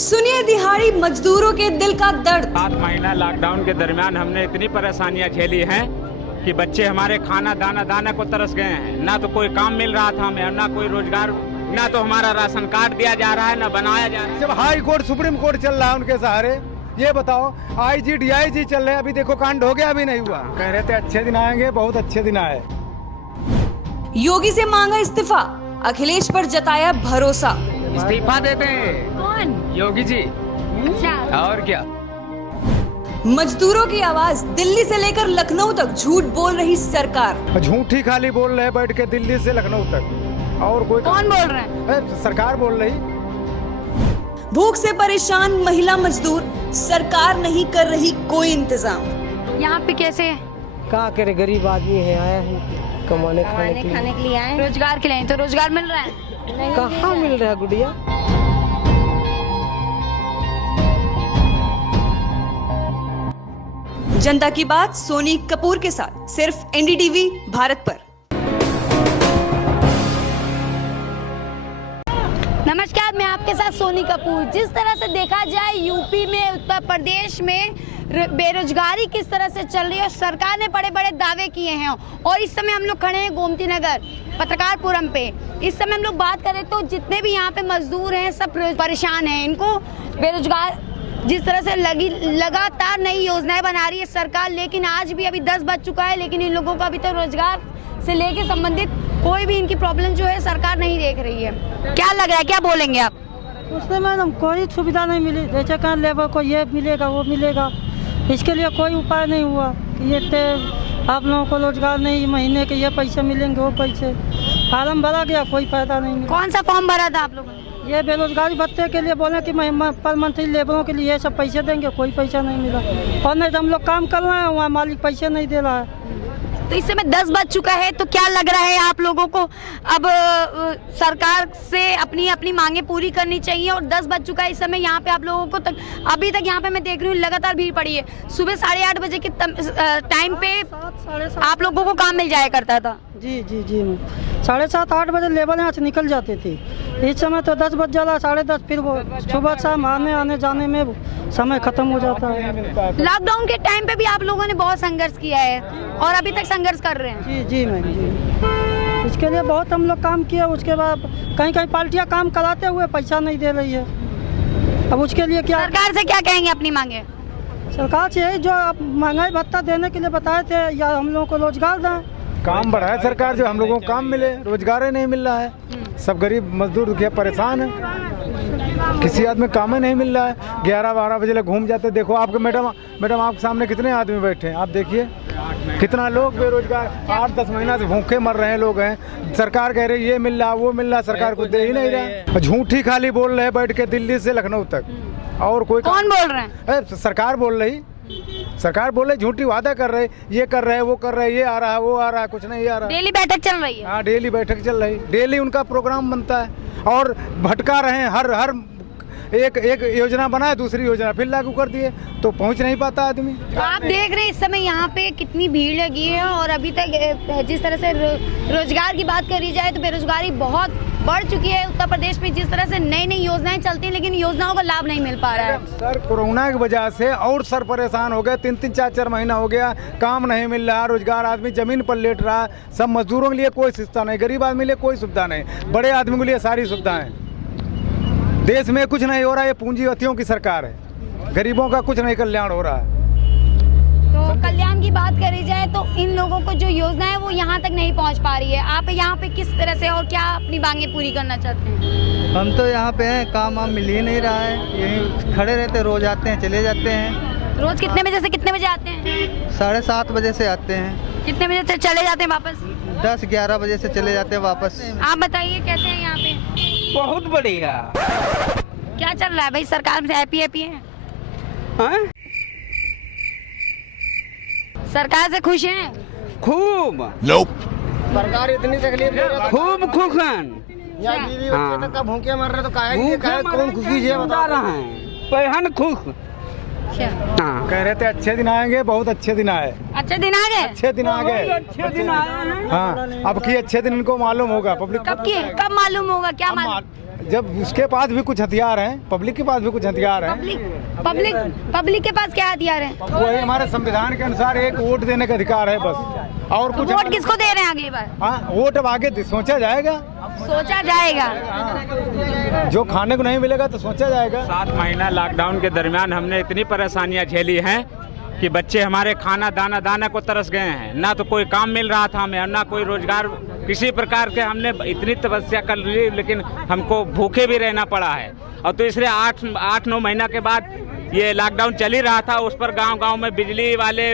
सुनिए दिहाड़ी मजदूरों के दिल का दर्द। 7 महीना लॉकडाउन के दरमियान हमने इतनी परेशानियां झेली हैं कि बच्चे हमारे खाना दाना को तरस गए हैं। ना तो कोई काम मिल रहा था हमें, ना कोई रोजगार, ना तो हमारा राशन कार्ड दिया जा रहा है, ना बनाया जा रहा है। जब हाई कोर्ट सुप्रीम कोर्ट चल रहा है उनके सहारे, ये बताओ IG DIG चल रहे हैं, अभी देखो कांड हो गया, अभी नहीं हुआ। कह रहे थे अच्छे दिन आएंगे, बहुत अच्छे दिन आए। योगी से मांगा इस्तीफा, अखिलेश पर जताया भरोसा। इस्तीफा देते हैं कौन? योगी जी। अच्छा। और क्या। मजदूरों की आवाज दिल्ली से लेकर लखनऊ तक झूठ बोल रही सरकार। झूठी खाली बोल रहे हैं बैठ के दिल्ली से लखनऊ तक, और कोई कौन बोल रहे हैं? सरकार बोल रही। भूख से परेशान महिला मजदूर, सरकार नहीं कर रही कोई इंतजाम। यहाँ पे कैसे है? क्या करे, गरीब आदमी है, आया है कमाने खाने के लिए आए, रोजगार के लिए। तो रोजगार मिल रहा है? कहाँ मिल रहा है गुड़िया। जनता की बात सोनी कपूर के साथ सिर्फ NDTV भारत पर। नमस्कार, मैं आपके साथ सोनी कपूर। जिस तरह से देखा जाए यूपी में, उत्तर प्रदेश में बेरोजगारी किस तरह से चल रही है, सरकार ने बड़े बड़े दावे किए हैं। और इस समय हम लोग खड़े हैं गोमती नगर पत्रकारपुरम पे। इस समय हम लोग बात करें तो जितने भी यहाँ पे मजदूर हैं सब परेशान हैं। इनको बेरोजगार जिस तरह से लगातार नई योजनाएं बना रही है सरकार, लेकिन आज भी अभी 10 बज चुका है, लेकिन इन लोगों को अभी तक रोजगार से लेके संबंधित कोई भी इनकी प्रॉब्लम जो है सरकार नहीं देख रही है। क्या लग रहा है, क्या बोलेंगे आप? उसमें मैडम कोई सुविधा नहीं मिली। जैसे कहाँ लेबर को ये मिलेगा वो मिलेगा, इसके लिए कोई उपाय नहीं हुआ कि ये आप लोगों को रोजगार नहीं, महीने के ये पैसे मिलेंगे, वो पैसे। फार्म भरा गया, कोई फायदा नहीं मिला। कौन सा फॉर्म भरा था आप लोगों ने? ये बेरोजगारी भत्ते के लिए बोले कि पर मंथली लेबरों के लिए ये सब पैसे देंगे, कोई पैसा नहीं मिला। और नहीं तो हम लोग काम कर रहे हैं, वहाँ मालिक पैसे नहीं दे रहा है। तो इस समय 10 बज चुका है, तो क्या लग रहा है आप लोगों को अब सरकार से अपनी अपनी मांगे पूरी करनी चाहिए? और 10 बज चुका है इस समय, यहाँ पे आप लोगों को अभी तक यहाँ पे मैं देख रही हूँ लगातार भीड़ पड़ी है। सुबह 8:30 बजे के टाइम पे आप लोगों को काम मिल जाया करता था। जी 7:30 8 बजे लेबर यहाँ से निकल जाते थे। इस समय तो 10 बज जा रहा है, 10:30, फिर वो सुबह शाम आने जाने में समय खत्म हो जाता है। लॉकडाउन के टाइम पे भी आप लोगों ने बहुत संघर्ष किया है और अभी तक संघर्ष कर रहे हैं। जी मैम जी, इसके लिए बहुत हम लोग काम किए। उसके बाद कहीं पार्टियां काम कराते हुए पैसा नहीं दे रही है। अब उसके लिए क्या सरकार से क्या कहेंगे अपनी मांगे? सरकार से जो आप महंगाई भत्ता देने के लिए बताए थे, या हम लोगों को रोजगार दें। काम बढ़ाए सरकार, जो हम लोगों को काम मिले, रोजगार ही नहीं मिल रहा है। सब गरीब मजदूर दुखिया परेशान है, किसी आदमी काम ही नहीं मिल रहा है। 11-12 बजे लग घूम जाते। देखो आपके मैडम आपके सामने कितने आदमी बैठे हैं, आप देखिए कितना लोग बेरोजगार 8-10 महीना से भूखे मर रहे हैं लोग हैं। सरकार कह रही ये मिल रहा वो मिल रहा, सरकार को दे ही नहीं रहा। झूठी खाली बोल रहे हैं बैठ के दिल्ली से लखनऊ तक, और कोई कौन बोल रहे हैं? सरकार बोल रही। सरकार बोले झूठी वादा कर रहे, ये कर रहे वो कर रहे, ये आ रहा वो आ रहा, कुछ नहीं आ रहा। डेली बैठक चल रही है? हाँ, डेली बैठक चल रही, डेली उनका प्रोग्राम बनता है। और भटका रहे हैं, हर एक योजना बनाए, दूसरी योजना फिर लागू कर दिए, तो पहुंच नहीं पाता आदमी। तो आप देख रहे हैं इस समय यहाँ पे कितनी भीड़ लगी है। और अभी तक जिस तरह से रोजगार की बात करी जाए तो बेरोजगारी बहुत बढ़ चुकी है उत्तर प्रदेश में। जिस तरह से नई नई योजनाएं चलती हैं, लेकिन योजनाओं का लाभ नहीं मिल पा रहा है। सर कोरोना की वजह से और सर परेशान हो गए। 3-3 4-4 महीना हो गया, काम नहीं मिल रहा, रोजगार, आदमी जमीन पर लेट रहा। सब मजदूरों के लिए कोई सुविधा नहीं, गरीब आदमी के लिए कोई सुविधा नहीं, बड़े आदमी के लिए सारी सुविधाएं। देश में कुछ नहीं हो रहा, ये पूंजीपतियों की सरकार है, गरीबों का कुछ नहीं कल्याण हो रहा है। तो कल्याण की बात करी जाए तो इन लोगों को जो योजना है वो यहाँ तक नहीं पहुँच पा रही है। आप यहाँ पे किस तरह से और क्या अपनी मांगे पूरी करना चाहते हैं? हम तो यहाँ पे हैं, काम वाम मिल ही नहीं रहा है, यहीं खड़े रहते, रोज आते हैं चले जाते हैं। रोज कितने बजे से कितने बजे आते हैं? 7:30 बजे से आते हैं। कितने बजे से चले जाते हैं वापस? 10-11 बजे से चले जाते हैं वापस। आप बताइए कैसे है यहाँ पे? बहुत बढ़िया। क्या चल रहा है भाई, सरकार से हैप्पी है? हाँ? सरकार से खुश हैं? खूब सरकार इतनी तकलीफ दे रहा है, खूब खुश हैं। बीवी बच्चे तक का भूखे मर रहे, तो कौन खुशी है बता रहा है? पहन खुश। हाँ। कह रहे थे अच्छे दिन आएंगे, बहुत अच्छे दिन आए। अच्छे दिन आ गए? अच्छे दिन आ गए, अच्छे दिन आए हैं। हाँ। अब की अच्छे दिन इनको मालूम होगा, पब्लिक कब मालूम होगा? क्या मालूम? जब उसके पास भी कुछ हथियार हैं, पब्लिक के पास भी कुछ हथियार हैं। पब्लिक के पास क्या हथियार है? वही हमारे संविधान के अनुसार एक वोट देने का अधिकार है बस, और कुछ। वोट किसको दे रहे हैं अगली बार? हाँ, वोट अब आगे सोचा जाएगा। सोचा जाएगा। जो खाने को नहीं मिलेगा तो सोचा जाएगा। 7 महीना लॉकडाउन के दरमियान हमने इतनी परेशानियां झेली हैं कि बच्चे हमारे खाना दाना को तरस गए हैं। ना तो कोई काम मिल रहा था हमें, और ना कोई रोजगार किसी प्रकार के। हमने इतनी तपस्या कर ली, लेकिन हमको भूखे भी रहना पड़ा है। और तो इसलिए 8-9 महीना के बाद ये लॉकडाउन चल ही रहा था, उस पर गांव में बिजली वाले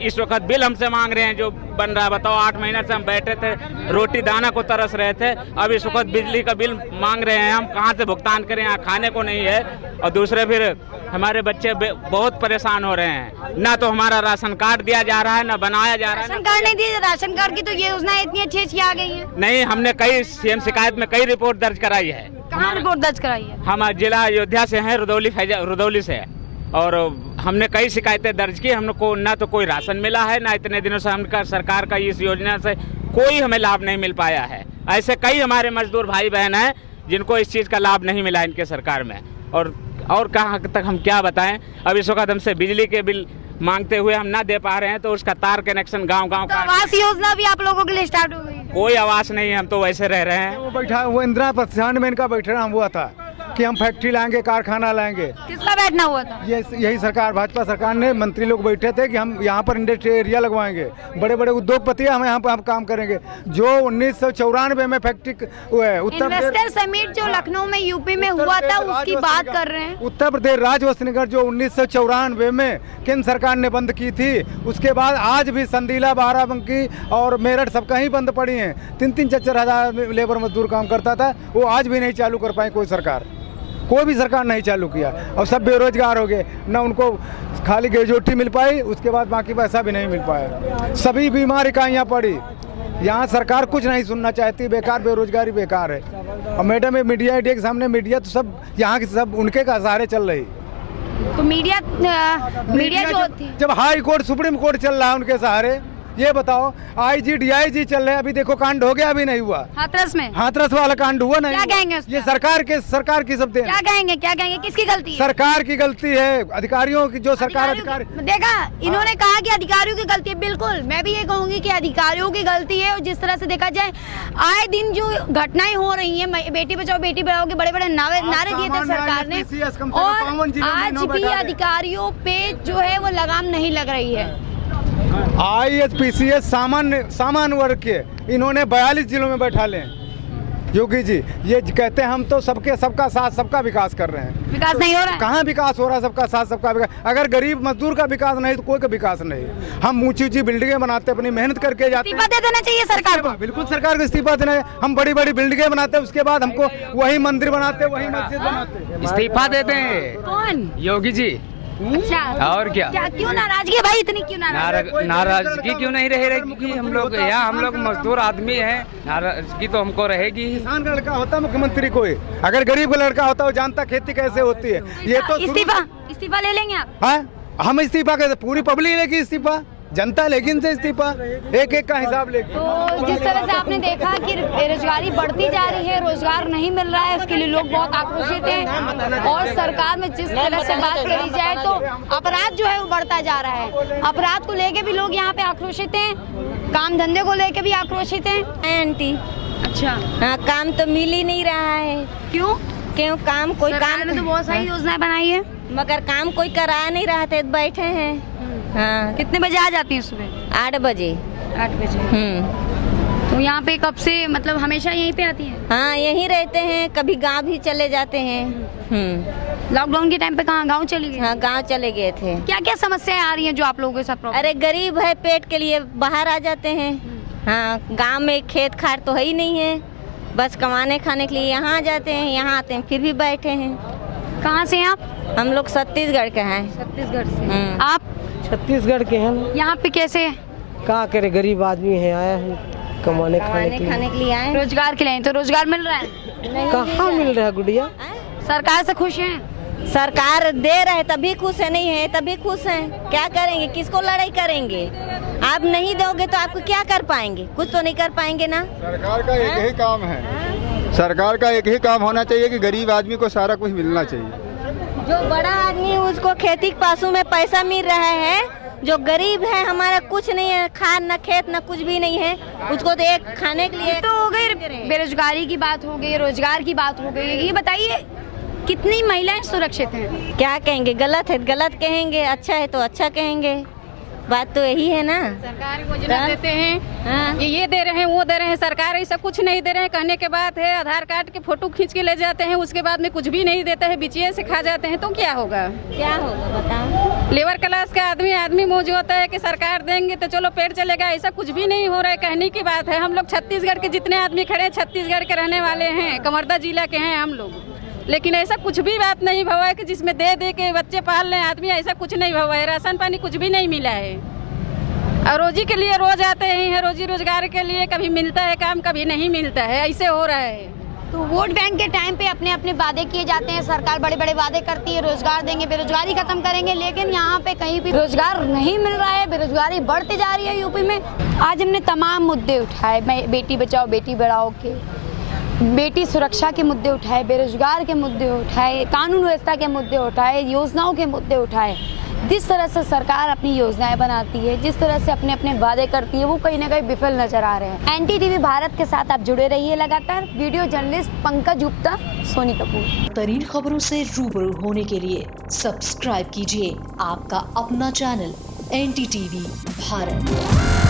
इस वक्त बिल हमसे मांग रहे हैं जो बन रहा है। बताओ, 8 महीना से हम बैठे थे, रोटी दाना को तरस रहे थे, अब इस वक्त बिजली का बिल मांग रहे हैं। हम कहाँ से भुगतान करें? यहाँ खाने को नहीं है। और दूसरे फिर हमारे बच्चे बहुत परेशान हो रहे हैं। ना तो हमारा राशन कार्ड दिया जा रहा है, ना बनाया जा रहा है। राशन कार्ड नहीं दिया? राशन कार्ड की तो ये योजना इतनी अच्छी आ गई है। नहीं, हमने कई सीएम शिकायत में कई रिपोर्ट दर्ज कराई है। कहाँ रिपोर्ट दर्ज कराई है? हम जिला अयोध्या से हैं, रुदौली से, और हमने कई शिकायतें दर्ज की। हमको ना तो कोई राशन मिला है, ना इतने दिनों से हमका सरकार का इस योजना से कोई हमें लाभ नहीं मिल पाया है। ऐसे कई हमारे मजदूर भाई बहन हैं जिनको इस चीज़ का लाभ नहीं मिला इनके सरकार में। और कहाँ तक हम क्या बताएं? अब इस वक्त हमसे बिजली के बिल मांगते हुए हम ना दे पा रहे हैं, तो उसका तार कनेक्शन गांव तो आवास योजना भी आप लोगों के लिए स्टार्ट हो गई है? कोई आवास नहीं है, हम तो वैसे रह रहे हैं। वो बैठा, वो इंदिरा प्रतिष्ठान में इनका बैठना हुआ था कि हम फैक्ट्री लाएंगे, कारखाना लाएंगे। किसका बैठना हुआ था? यही सरकार, भाजपा सरकार ने, मंत्री लोग बैठे थे कि हम यहाँ पर इंडस्ट्री एरिया लगवाएंगे, बड़े बड़े उद्योगपति हम यहाँ पर हम काम करेंगे। जो 1994 में फैक्ट्री इन्वेस्टर समिट जो लखनऊ में यूपी में हुआ था उसकी बात कर रहे हैं। उत्तर प्रदेश राज्य वस्त्र निगम जो 1994 में केंद्र सरकार ने बंद की थी, उसके बाद आज भी संदीला, बाराबंकी और मेरठ सब कहीं बंद पड़ी हैं। 3-4 हजार लेबर मजदूर काम करता था, वो आज भी नहीं चालू कर पाई कोई सरकार। कोई भी सरकार नहीं चालू किया, और सब बेरोजगार हो गए। ना उनको खाली ग्रेजुएटी मिल पाई, उसके बाद बाकी पैसा भी नहीं मिल पाया। सभी बीमार इकाइयाँ पड़ी। यहाँ सरकार कुछ नहीं सुनना चाहती, बेकार बेरोजगारी बेकार है। और मैडम, मीडिया के सामने मीडिया तो सब यहाँ की सब उनके का सहारे चल रही। तो मीडिया जो होती है, जब हाई कोर्ट, सुप्रीम कोर्ट चल रहा है उनके सहारे, ये बताओ, IG DIG चल रहे हैं। अभी देखो कांड हो गया, अभी नहीं हुआ। हाथरस वाला कांड हुआ नहीं। क्या कहेंगे उस पर? ये सरकार की सब देन। क्या कहेंगे किसकी गलती है? सरकार की गलती है, अधिकारियों की। जो सरकार अधिकारी देखा, इन्होंने कहा कि अधिकारियों की गलती है। बिल्कुल, मैं भी ये कहूंगी कि अधिकारियों की गलती है। और जिस तरह से देखा जाए, आए दिन जो घटनाएं हो रही हैं, बेटी बचाओ बेटी पढ़ाओ के बड़े बड़े नारे दिए थे सरकार ने, और आज भी अधिकारियों पे जो है वो लगाम नहीं लग रही है। ISPCS सामान्य वर्ग के इन्होंने 42 जिलों में बैठा ले। योगी जी ये कहते हैं हम तो सबका साथ सबका विकास कर रहे हैं। विकास नहीं हो रहा है। कहाँ विकास हो रहा है? सबका साथ सबका विकास। अगर गरीब मजदूर का विकास नहीं तो कोई का विकास नहीं। हम ऊंची बिल्डिंगें बनाते, अपनी मेहनत करके जाते हैं। इस्तीफा दे देना चाहिए सरकार को। बिल्कुल, सरकार को इस्तीफा देना है। हम बड़ी बिल्डिंगें बनाते हैं, उसके बाद हमको वही मंदिर बनाते, वही मस्जिद बनाते। इस्तीफा देते हैं कौन? योगी जी। अच्छा, और क्या? क्यों नाराजगी है भाई? इतनी क्यों नाराजगी क्यों नहीं रहेगी? क्योंकि हम लोग मजदूर आदमी हैं, नाराजगी तो हमको रहेगी। किसान का लड़का होता मुख्यमंत्री कोई, अगर गरीब का लड़का होता वो जानता खेती कैसे होती है। ये तो इस्तीफा ले लेंगे आप? हाँ, हम इस्तीफा कैसे? पूरी पब्लिक लेगी इस्तीफा, जनता लेगी इनसे इस्तीफा, एक का हिसाब लेगी। तो जिस तरह से आपने देखा कि बेरोजगारी बढ़ती जा रही है, रोजगार नहीं मिल रहा है, उसके लिए लोग बहुत आक्रोशित हैं। और सरकार में जिस तरह से बात करी जाए तो अपराध जो है वो बढ़ता जा रहा है। अपराध को लेके भी लोग यहाँ पे आक्रोशित हैं, काम धंधे को लेके भी आक्रोशित हैं। आंटी, अच्छा, हाँ, काम तो मिल ही नहीं रहा है। क्यों? काम कोई काम ने तो बहुत सारी योजनाएं बनाई है, मगर काम कोई करा नहीं रहा थे, बैठे हैं। हाँ। कितने बजे आ जाती है सुबह? 8 बजे। 8 बजे। तो यहाँ पे कब से, मतलब हमेशा यहीं पे आती है? हाँ, यहीं रहते हैं, कभी गांव भी चले जाते हैं। लॉकडाउन के टाइम पे कहाँ गांव चली गई? हाँ, गांव चले गए थे। क्या क्या समस्याएं आ रही हैं जो आप लोगों के साथ प्रॉब्लम? अरे गरीब है, पेट के लिए बाहर आ जाते हैं। हाँ, गांव में खेत खार तो है ही नहीं है, बस कमाने खाने के लिए यहाँ आ जाते हैं। यहाँ आते हैं फिर भी बैठे हैं। कहाँ से हैं आप? हम लोग छत्तीसगढ़ के हैं। छत्तीसगढ़ से। आप? छत्तीसगढ़ के हैं। यहाँ पे कैसे? क्या करे, गरीब आदमी है, आया है कमाने खाने के लिए आए, रोजगार के लिए। तो रोजगार मिल रहा है? कहाँ मिल रहा है गुड़िया? सरकार से खुश हैं? सरकार दे रहे तभी खुश है, नहीं है तभी खुश हैं। क्या करेंगे, किसको लड़ाई करेंगे? आप नहीं दोगे तो आपको क्या कर पाएंगे? कुछ तो नहीं कर पाएंगे ना। सरकार का एक ही काम है, सरकार का एक ही काम होना चाहिए कि गरीब आदमी को सारा कुछ मिलना चाहिए। जो बड़ा आदमी है उसको खेती पासों में पैसा मिल रहा है, जो गरीब है हमारा कुछ नहीं है, खाद न खेत न कुछ भी नहीं है, उसको तो एक खाने के लिए तो हो गई बेरोजगारी की बात हो गई, रोजगार की बात हो गई। ये बताइए कितनी महिलाएं सुरक्षित हैं? क्या कहेंगे, गलत है गलत कहेंगे, अच्छा है तो अच्छा कहेंगे, बात तो यही है ना। सरकारी योजना देते हैं, ये दे रहे हैं वो दे रहे हैं, सरकार ऐसा कुछ नहीं दे रहे हैं। कहने के बाद है आधार कार्ड के फोटो खींच के ले जाते हैं, उसके बाद में कुछ भी नहीं देते हैं, बिचिए से खा जाते हैं, तो क्या होगा? क्या होगा बताओ? लेबर क्लास का आदमी मौज होता है कि सरकार देंगे तो चलो पेट चलेगा, ऐसा कुछ भी नहीं हो रहा है। कहने की बात है, हम लोग छत्तीसगढ़ के जितने आदमी खड़े छत्तीसगढ़ के रहने वाले हैं, कवर्धा जिला के हैं हम लोग, लेकिन ऐसा कुछ भी बात नहीं हुआ है कि जिसमें दे दे के बच्चे पाल लें आदमी, ऐसा कुछ नहीं हुआ है। राशन पानी कुछ भी नहीं मिला है, और रोजी के लिए रोज आते हैं, रोजी रोजगार के लिए कभी मिलता है काम, कभी नहीं मिलता है, ऐसे हो रहा है। तो वोट बैंक के टाइम पे अपने अपने वादे किए जाते हैं, सरकार बड़े बड़े वादे करती है, रोजगार देंगे, बेरोजगारी खत्म करेंगे, लेकिन यहाँ पे कहीं भी रोजगार नहीं मिल रहा है, बेरोजगारी बढ़ती जा रही है यूपी में। आज हमने तमाम मुद्दे उठाए, बेटी बचाओ बेटी बढ़ाओ के, बेटी सुरक्षा के मुद्दे उठाए, बेरोजगार के मुद्दे उठाए, कानून व्यवस्था के मुद्दे उठाए, योजनाओं के मुद्दे उठाए। जिस तरह से सरकार अपनी योजनाएं बनाती है, जिस तरह से अपने अपने वादे करती है, वो कहीं ना कहीं विफल नजर आ रहे हैं। NTTV भारत के साथ आप जुड़े रहिए लगातार। Video journalist Pankaj Gupta, Soni Kapoor. तरीन खबरों से रूबरू होने के लिए सब्सक्राइब कीजिए आपका अपना चैनल NTTV भारत।